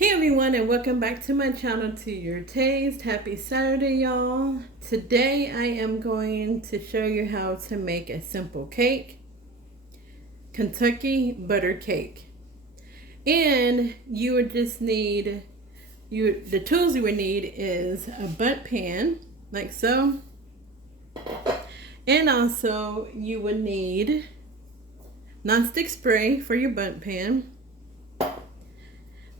Hey everyone, and welcome back to my channel, To Your Taste. Happy Saturday, y'all. Today I am going to show you how to make a simple cake, Kentucky butter cake. And you would just need, the tools you would need is a bundt pan, like so. And also you would need nonstick spray for your bundt pan,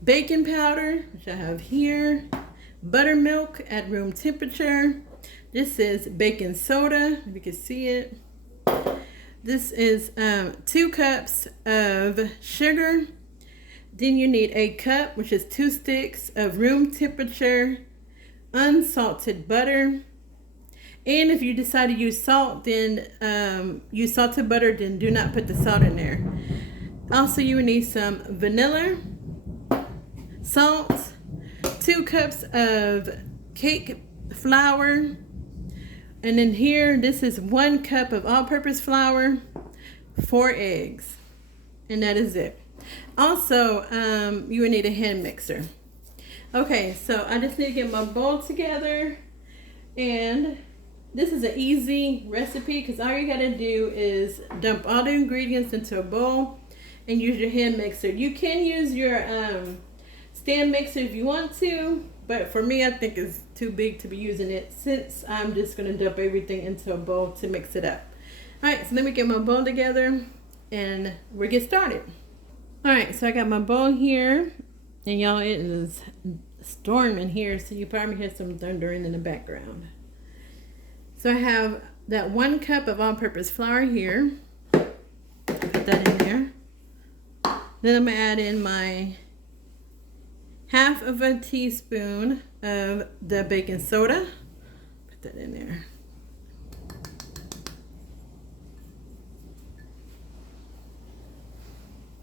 baking powder, which I have here, buttermilk at room temperature. This is baking soda, if you can see it. This is 2 cups of sugar. Then you need a cup, which is 2 sticks of room temperature unsalted butter. And if you decide to use salt, then use salted butter, then do not put the salt in there. Also, you will need some vanilla, salt, 2 cups of cake flour, and then here this is 1 cup of all-purpose flour, 4 eggs, and that is it. Also, you would need a hand mixer. Okay, so I just need to get my bowl together, and this is an easy recipe because all you gotta do is dump all the ingredients into a bowl and use your hand mixer. You can use your stand mixer if you want to, but for me I think it's too big to be using it since I'm just going to dump everything into a bowl to mix it up. Alright, so let me get my bowl together and we'll get started. Alright, so I got my bowl here, and y'all, it is storming here, so you probably hear some thundering in the background. So I have that 1 cup of all-purpose flour here. Put that in there. Then I'm going to add in my 1/2 of a teaspoon of the baking soda. Put that in there.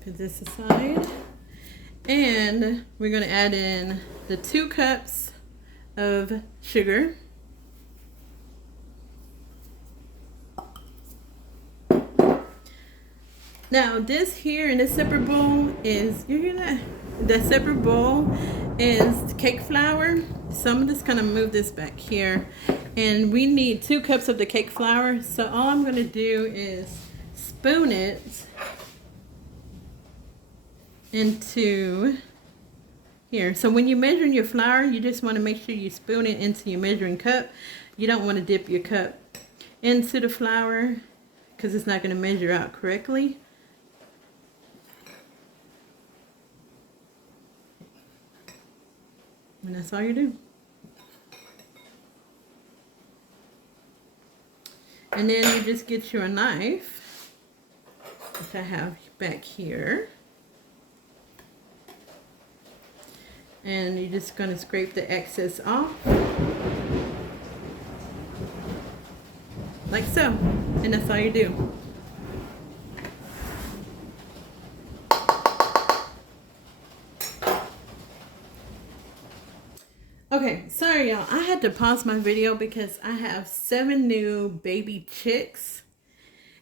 Put this aside. And we're going to add in the 2 cups of sugar. Now this here in this separate bowl is, you hear that? The separate bowl is cake flour. So I'm just gonna move this back here, and we need 2 cups of the cake flour. So all I'm gonna do is spoon it into here. So when you're measuring your flour, you just want to make sure you spoon it into your measuring cup. You don't want to dip your cup into the flour because it's not going to measure out correctly. And that's all you do. And then you just get you a knife, which I have back here. And you're just going to scrape the excess off. Like so. And that's all you do. Okay, sorry y'all, I had to pause my video because I have 7 new baby chicks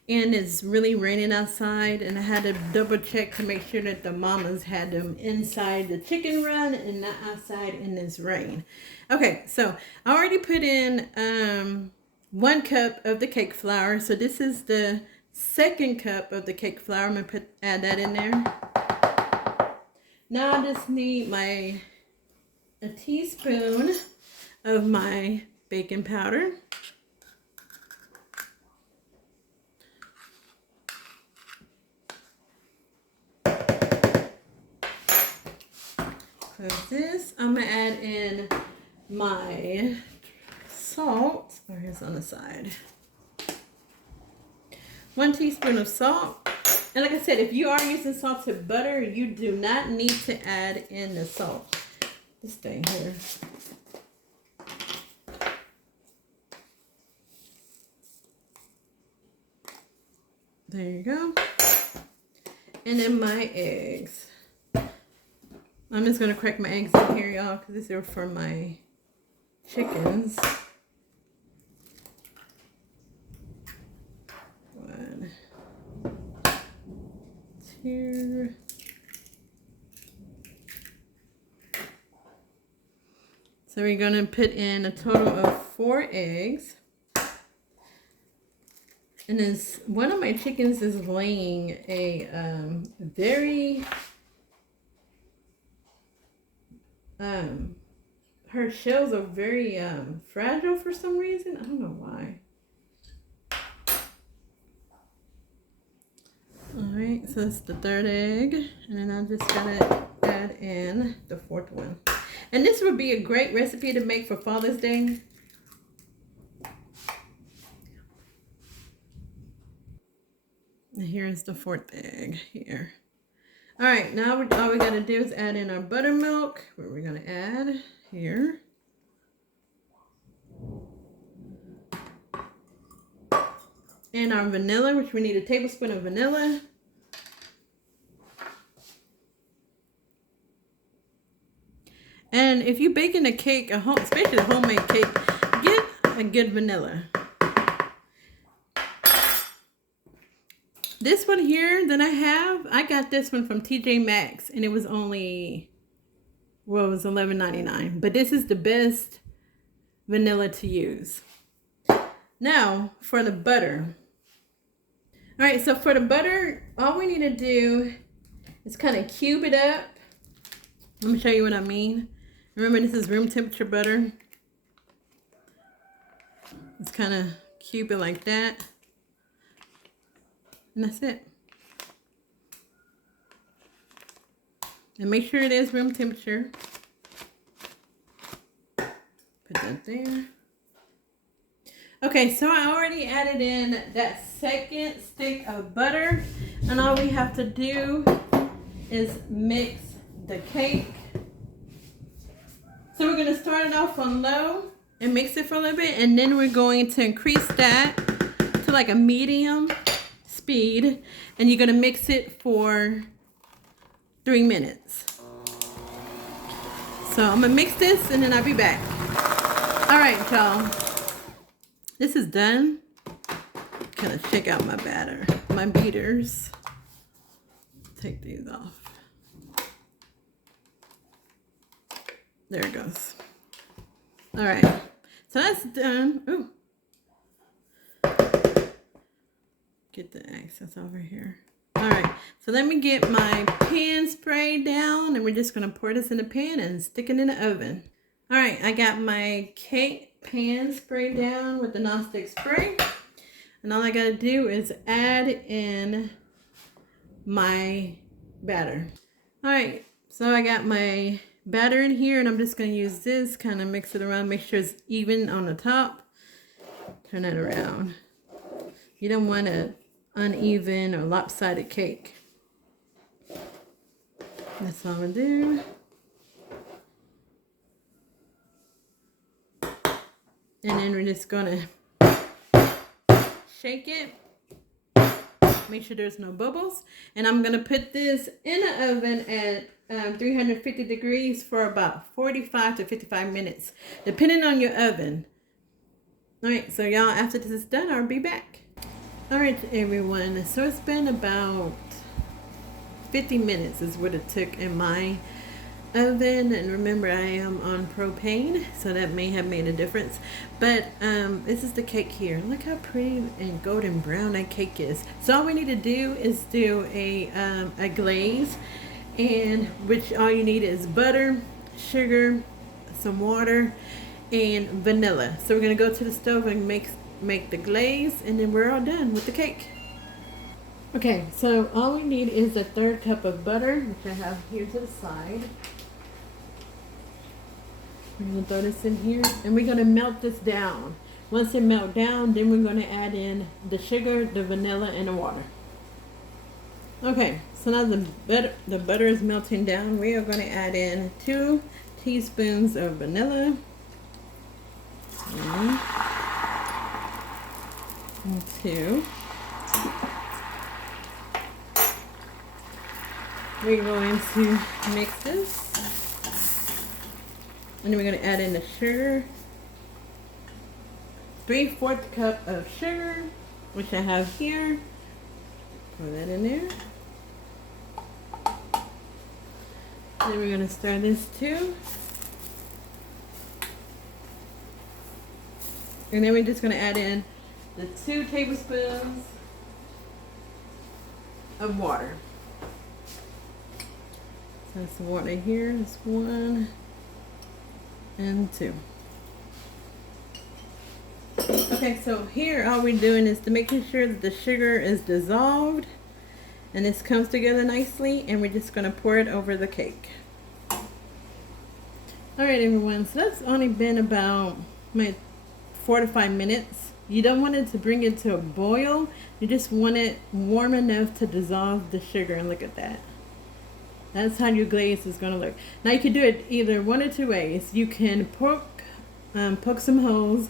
and it's really raining outside, and I had to double check to make sure that the mamas had them inside the chicken run and not outside in this rain. Okay, so I already put in 1 cup of the cake flour, so this is the 2nd cup of the cake flour. I'm gonna add that in there. Now I just need a teaspoon of my baking powder. With this, I'm gonna add in my salt, or here's on the side. 1 teaspoon of salt. And like I said, if you are using salted butter, you do not need to add in the salt. This thing here. There you go. And then my eggs. I'm just going to crack my eggs in here, y'all, because these are for my chickens. 1, 2, So we're gonna put in a total of 4 eggs. And this, one of my chickens is laying a very, her shells are very fragile for some reason. I don't know why. Alright, so that's the 3rd egg. And then I just gotta add in the 4th one. And this would be a great recipe to make for Father's Day. And here's the 4th egg here. All right, now all we gotta do is add in our buttermilk, where we're gonna add here. And our vanilla, which we need a tablespoon of vanilla. And if you're baking a cake, especially a homemade cake, get a good vanilla. This one here that I got this one from TJ Maxx, and it was only, well, it was $11.99. But this is the best vanilla to use. Now, for the butter. All right, so for the butter, all we need to do is kind of cube it up. Let me show you what I mean. Remember, this is room temperature butter. Just kind of cube it like that. And that's it. And make sure it is room temperature. Put that there. Okay, so I already added in that 2nd stick of butter. And all we have to do is mix the cake. So we're going to start it off on low and mix it for a little bit. And then we're going to increase that to like a medium speed, and you're going to mix it for 3 minutes. So I'm going to mix this and then I'll be back. All right, y'all. This is done. Kind of shake out my batter, my beaters. Take these off. There it goes. All right. So that's done. Ooh. Get the excess over here. All right, so let me get my pan spray down, and we're just gonna pour this in the pan and stick it in the oven. All right, I got my cake pan spray down with the nonstick spray, and all I gotta do is add in my batter. All right, so I got my batter in here, and I'm just gonna use this, kind of mix it around, make sure it's even on the top. Turn it around. You don't want a uneven or lopsided cake. That's all I'm gonna do. And then we're just gonna shake it. Make sure there's no bubbles. And I'm gonna put this in the oven at 350 degrees for about 45 to 55 minutes, depending on your oven. All right, so y'all, after this is done, I'll be back. All right, everyone, so it's been about 50 minutes is what it took in my oven. And remember, I am on propane, so that may have made a difference. But this is the cake here. Look how pretty and golden brown that cake is. So all we need to do is do a glaze, and which all you need is butter, sugar, some water, and vanilla. So we're gonna go to the stove and make the glaze, and then we're all done with the cake. Okay, so all we need is a 1/3 cup of butter, which I have here to the side. I'm gonna throw this in here, and we're gonna melt this down. Once it melts down, then we're gonna add in the sugar, the vanilla, and the water. Okay, so now the butter is melting down. We are gonna add in 2 teaspoons of vanilla. And 2. We're going to mix this. And then we're going to add in the sugar. 3/4 cup of sugar, which I have here. Pour that in there. Then we're going to stir this too. And then we're just gonna add in the 2 tablespoons of water. So that's the water here. It's 1 and 2. Okay, so here all we're doing is to making sure that the sugar is dissolved and this comes together nicely, and we're just gonna pour it over the cake. All right, everyone, so that's only been about 4 to 5 minutes. You don't want it to bring it to a boil. You just want it warm enough to dissolve the sugar, and look at that. That's how your glaze is gonna look. Now you can do it either 1 or 2 ways. You can poke some holes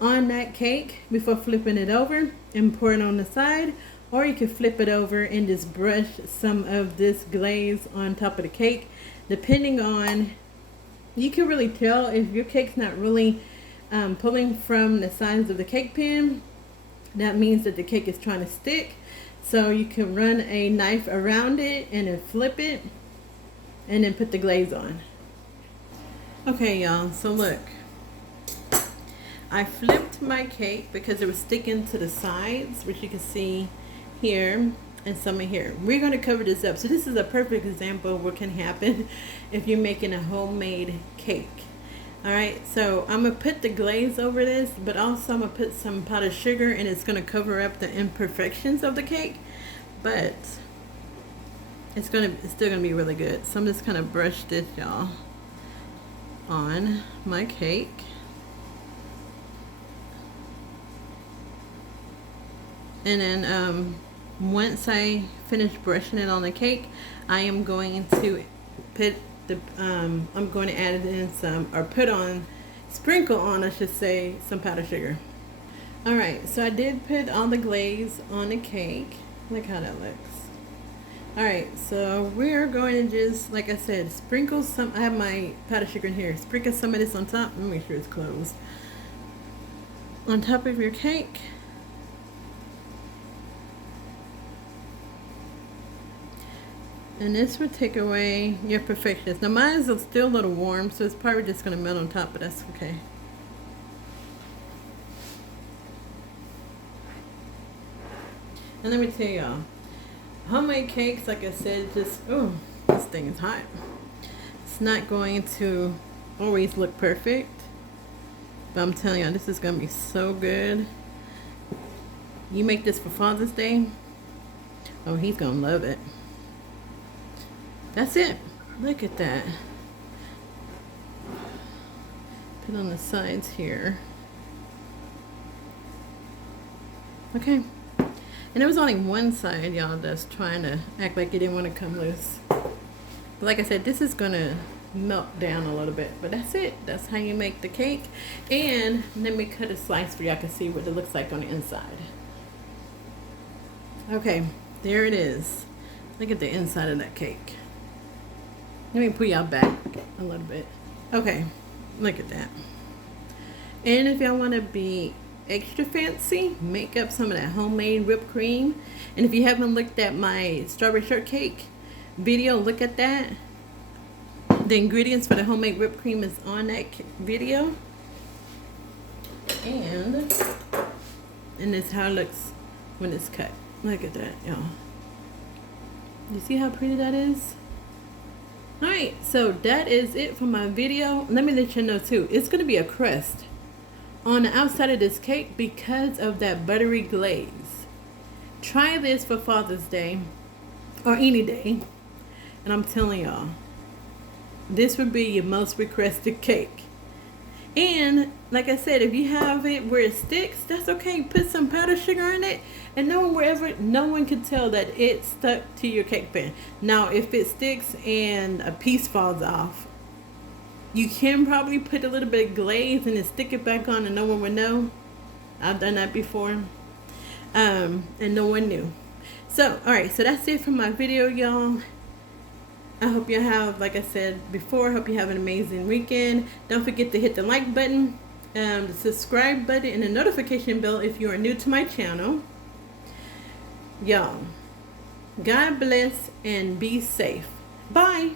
on that cake before flipping it over and pour it on the side, or you can flip it over and just brush some of this glaze on top of the cake. Depending on, you can really tell if your cake's not really pulling from the sides of the cake pan. That means that the cake is trying to stick. So you can run a knife around it and then flip it and then put the glaze on. Okay, y'all, so look. I flipped my cake because it was sticking to the sides, which you can see here and some in here. We're going to cover this up. So this is a perfect example of what can happen if you're making a homemade cake. All right, so I'm going to put the glaze over this, but also I'm going to put some powdered sugar, and it's going to cover up the imperfections of the cake, but it's still going to be really good. So I'm just going to brush this, y'all, on my cake. And then once I finish brushing it on the cake, I am going to put the I'm going to add in some, or sprinkle on, I should say, some powdered sugar. All right, so I did put all the glaze on the cake. Look how that looks. All right, so we're going to just, like I said, sprinkle some. I have my powdered sugar in here. Sprinkle some of this on top. Let me make sure it's closed. On top of your cake. And this would take away your perfections. Now mine is still a little warm, so it's probably just going to melt on top, but that's okay. And let me tell y'all, homemade cakes, like I said, just, oh, this thing is hot. It's not going to always look perfect, but I'm telling y'all, this is going to be so good. You make this for Father's Day, oh, he's going to love it. That's it. Look at that. Put on the sides here. Okay. And it was only one side, y'all, that's trying to act like it didn't want to come loose. But like I said, this is going to melt down a little bit. But that's it. That's how you make the cake. And let me cut a slice for y'all can see what it looks like on the inside. Okay. There it is. Look at the inside of that cake. Let me pull y'all back a little bit. Okay, look at that. And if y'all want to be extra fancy, make up some of that homemade whipped cream. And if you haven't looked at my strawberry shortcake video, look at that. The ingredients for the homemade whipped cream is on that video. And this is how it looks when it's cut. Look at that, y'all. You see how pretty that is? Alright, so that is it for my video. Let me let you know too, it's going to be a crust on the outside of this cake because of that buttery glaze. Try this for Father's Day or any day, and I'm telling y'all, this would be your most requested cake. And like I said, if you have it where it sticks, that's okay. Put some powdered sugar in it, and no one can tell that it stuck to your cake pan. Now, if it sticks and a piece falls off, you can probably put a little bit of glaze and then stick it back on, and no one would know. I've done that before, and no one knew. So, all right, so that's it for my video, y'all. I hope you have, like I said before, I hope you have an amazing weekend. Don't forget to hit the like button, the subscribe button, and the notification bell if you are new to my channel. Y'all, God bless and be safe. Bye.